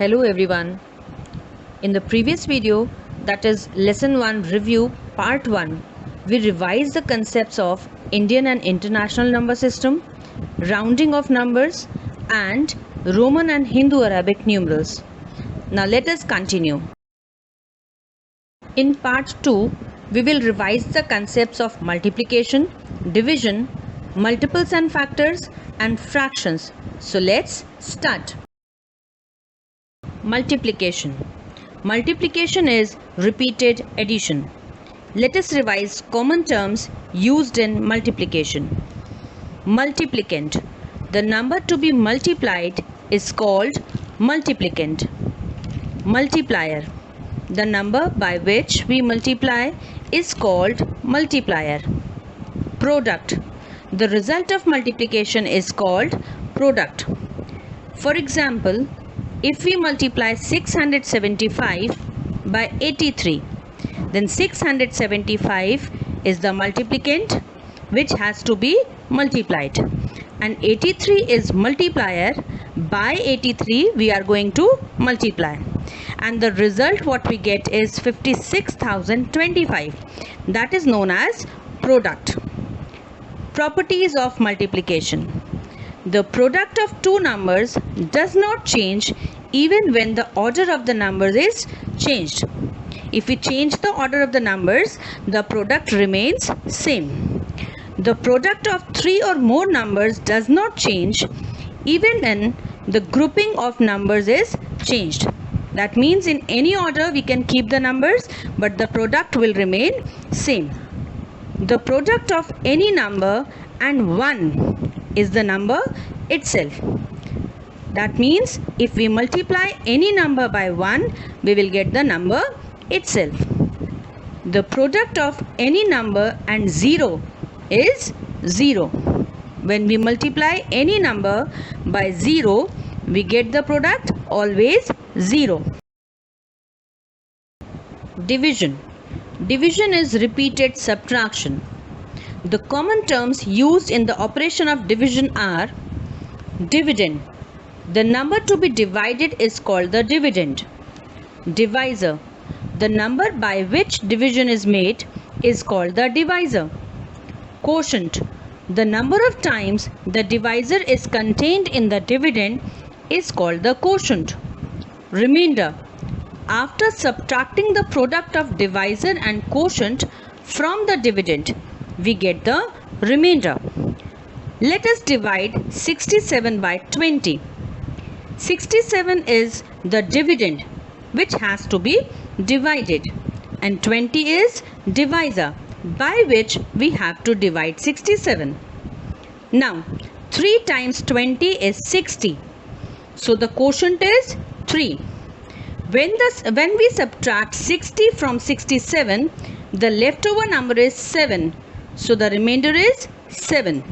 Hello everyone. In the previous video, that is lesson 1 review part 1, we revised the concepts of Indian and international number system, rounding of numbers and Roman and Hindu Arabic numerals. Now let us continue. In part 2, we will revise the concepts of multiplication, division, multiples and factors and fractions. So let's start. Multiplication. Multiplication is repeated addition. Let us revise common terms used in multiplication. Multiplicand. The number to be multiplied is called multiplicand. Multiplier. The number by which we multiply is called multiplier. Product. The result of multiplication is called product. For example, if we multiply 675 by 83, then 675 is the multiplicand which has to be multiplied, and 83 is multiplier. By 83 we are going to multiply, and the result what we get is 56,025. That is known as product. Properties of multiplication. The product of two numbers does not change even when the order of the numbers is changed. If we change the order of the numbers, the product remains same. The product of three or more numbers does not change even when the grouping of numbers is changed. That means in any order we can keep the numbers, but the product will remain same. The product of any number and 1 is the number itself. That means if we multiply any number by 1, we will get the number itself. The product of any number and 0 is 0. When we multiply any number by 0, we get the product always 0. Division. Division is repeated subtraction. The common terms used in the operation of division are dividend. The number to be divided is called the dividend. Divisor. The number by which division is made is called the divisor. Quotient. The number of times the divisor is contained in the dividend is called the quotient. Remainder. After subtracting the product of divisor and quotient from the dividend, we get the remainder. Let us divide 67 by 20. 67 is the dividend which has to be divided, and 20 is divisor by which we have to divide 67. Now 3 times 20 is 60. So the quotient is 3. When we subtract 60 from 67, the leftover number is 7. So the remainder is 7.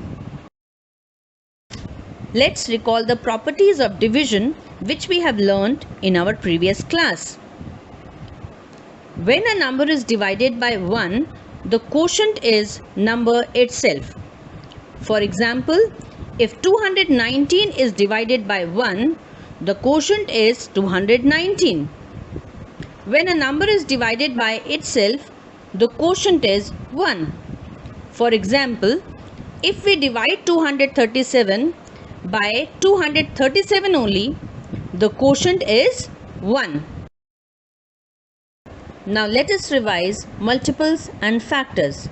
Let's recall the properties of division which we have learned in our previous class. When a number is divided by 1, the quotient is number itself. For example, if 219 is divided by 1, the quotient is 219. When a number is divided by itself, the quotient is 1. For example, if we divide 237 by 237 only, the quotient is 1. Now let us revise multiples and factors.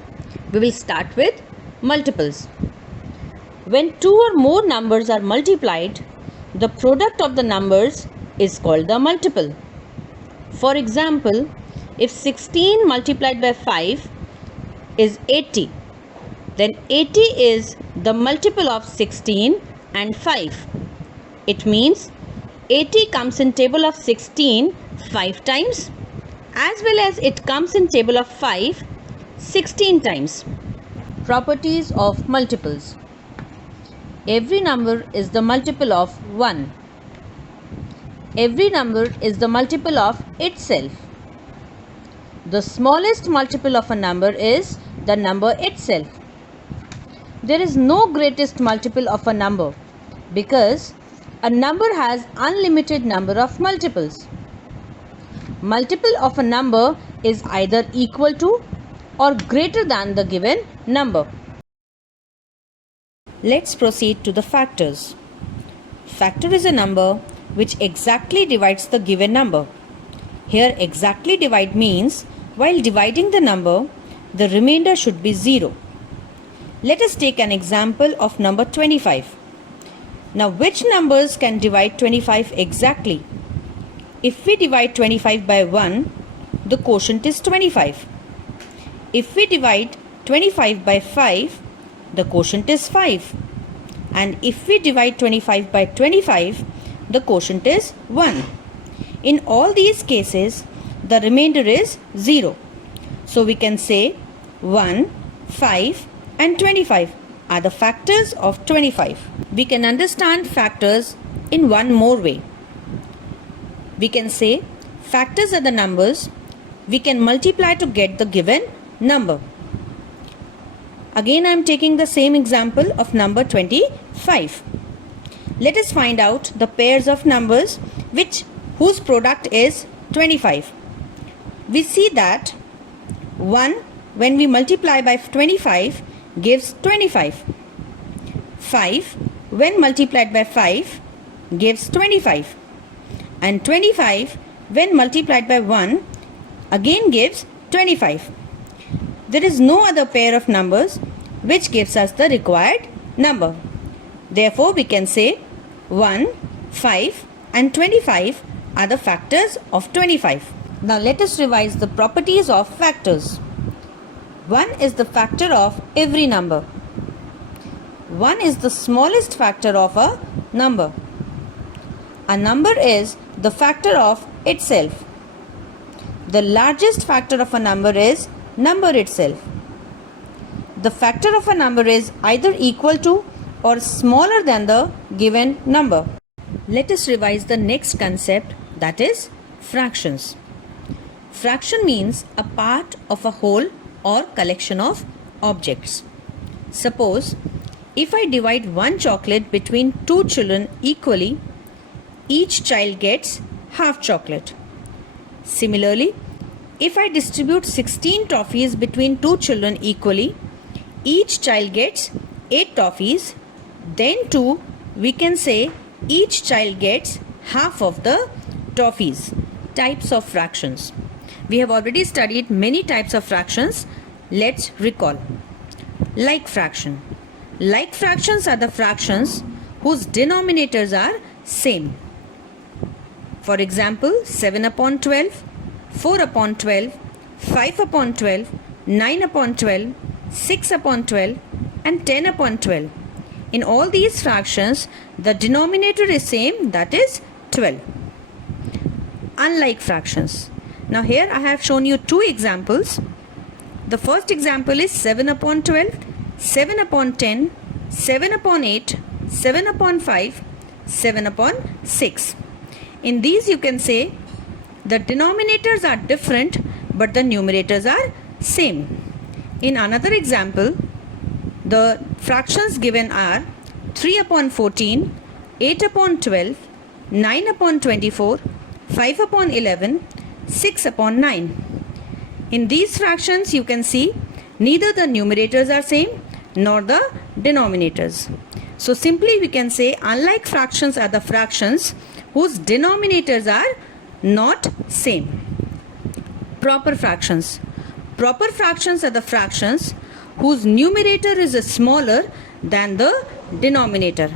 We will start with multiples. When two or more numbers are multiplied, the product of the numbers is called the multiple. For example, if 16 multiplied by 5 is 80, then 80 is the multiple of 16 and 5. It means 80 comes in table of 16 5 times, as well as it comes in table of 5 16 times. Properties of multiples. Every number is the multiple of 1. Every number is the multiple of itself. The smallest multiple of a number is the number itself. There is no greatest multiple of a number because A number has unlimited number of multiples. Multiple of a number is either equal to or greater than the given number. Let's proceed to the factors. Factor is a number which exactly divides the given number. Here exactly divide means while dividing the number, the remainder should be 0. Let us take an example of number 25. Now which numbers can divide 25 exactly? If we divide 25 by 1, the quotient is 25. If we divide 25 by 5, the quotient is 5. And if we divide 25 by 25, the quotient is 1. In all these cases, the remainder is 0. So we can say 1, 5 and 25 are the factors of 25. We can understand factors in one more way. We can say factors are the numbers we can multiply to get the given number. Again I am taking the same example of number 25. Let us find out the pairs of numbers whose product is 25. We see that 1 when we multiply by 25 gives 25. 5 when multiplied by 5 gives 25. And 25 when multiplied by 1 again gives 25. There is no other pair of numbers which gives us the required number. Therefore, we can say 1, 5 and 25 are the factors of 25. Now let us revise the properties of factors. 1 is the factor of every number. 1 is the smallest factor of a number. A number is the factor of itself. The largest factor of a number is number itself. The factor of a number is either equal to or smaller than the given number. Let us revise the next concept, that is fractions. Fraction means a part of a whole or collection of objects. Suppose if I divide one chocolate between two children equally, each child gets half chocolate. Similarly, if I distribute 16 toffees between two children equally, each child gets 8 toffees. Then too, we can say each child gets half of the toffees. Types of fractions. We have already studied many types of fractions. Let's recall. Like fraction. Like fractions are the fractions whose denominators are same. For example, 7 upon 12, 4 upon 12, 5 upon 12, 9 upon 12, 6 upon 12 and 10 upon 12. In all these fractions, the denominator is same, that is 12. Unlike fractions. Now here I have shown you two examples. The first example is 7 upon 12, 7 upon 10, 7 upon 8, 7 upon 5, 7 upon 6. In these you can say the denominators are different but the numerators are same. In another example, the fractions given are 3 upon 14, 8 upon 12, 9 upon 24, 5 upon 11, 6 upon 9. In these fractions you can see neither the numerators are same nor the denominators. So simply we can say unlike fractions are the fractions whose denominators are not same. Proper fractions. Proper fractions are the fractions whose numerator is smaller than the denominator.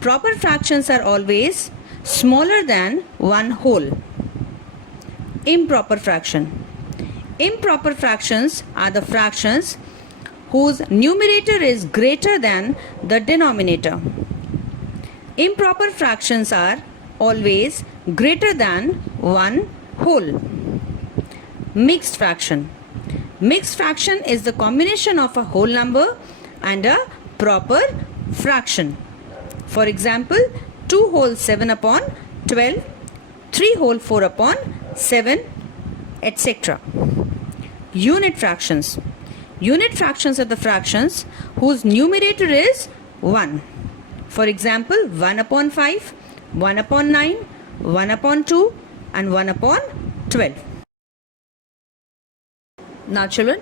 Proper fractions are always smaller than one whole. Improper fraction. Improper fractions are the fractions whose numerator is greater than the denominator. Improper fractions are always greater than one whole. Mixed fraction. Mixed fraction is the combination of a whole number and a proper fraction. For example, 2 whole 7 upon 12, 3 whole 4 upon 7, etc. Unit fractions. Unit fractions are the fractions whose numerator is 1. For example, 1 upon 5, 1 upon 9, 1 upon 2 and 1 upon 12. Now children,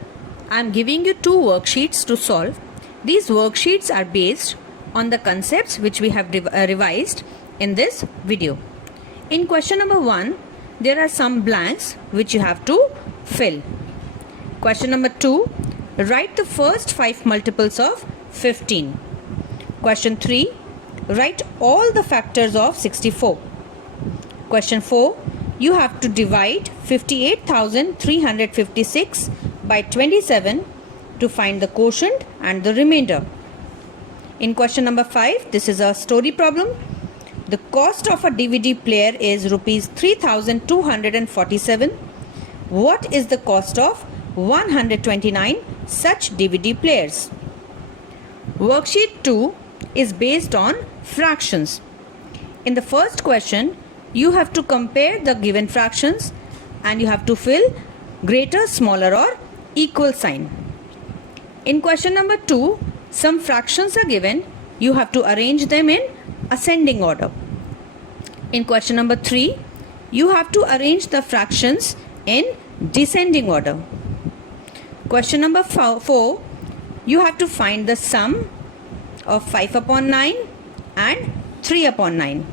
I am giving you two worksheets to solve. These worksheets are based on the concepts which we have revised in this video. In question number 1, there are some blanks which you have to fill. Question number 2, write the first 5 multiples of 15. Question 3, write all the factors of 64. Question 4, you have to divide 58,356 by 27 to find the quotient and the remainder. In question number 5, this is a story problem. The cost of a DVD player is rupees 3,247. What is the cost of 129 such DVD players? Worksheet 2 is based on fractions. In the first question, you have to compare the given fractions and you have to fill greater, smaller or equal sign. In question number 2, some fractions are given. You have to arrange them in ascending order. In question number 3, you have to arrange the fractions in descending order. Question number 4, you have to find the sum of 5 upon 9 and 3 upon 9.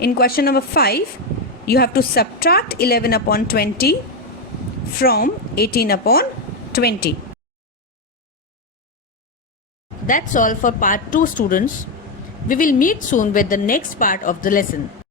In question number 5, you have to subtract 11 upon 20 from 18 upon 20. That's all for part 2, students. We will meet soon with the next part of the lesson.